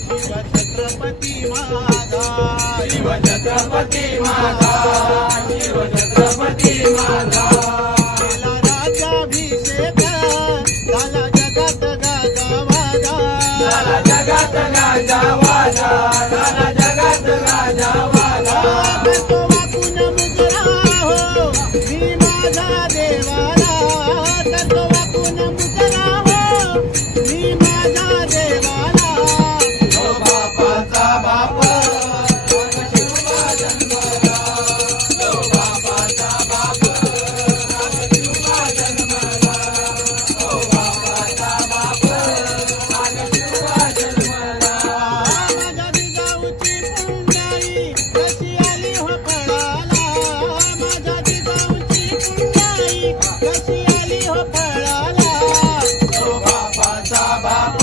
शिवछत्रपती माझा, शिवछत्रपती माझा, शिवछत्रपती माझा. केला राज्याभिषेक झाला जगात गाजावाजा, झाला जगात गाजावाजा, झाला जगात गाजावाजा. करतो वाकून मुजरा हो मी माझा देवाला, करतो वाकून मुजरा हो मी माझा देवाला. ओ बापाचा बाप कशी आली हो पळाला. ओ बापाचा बाप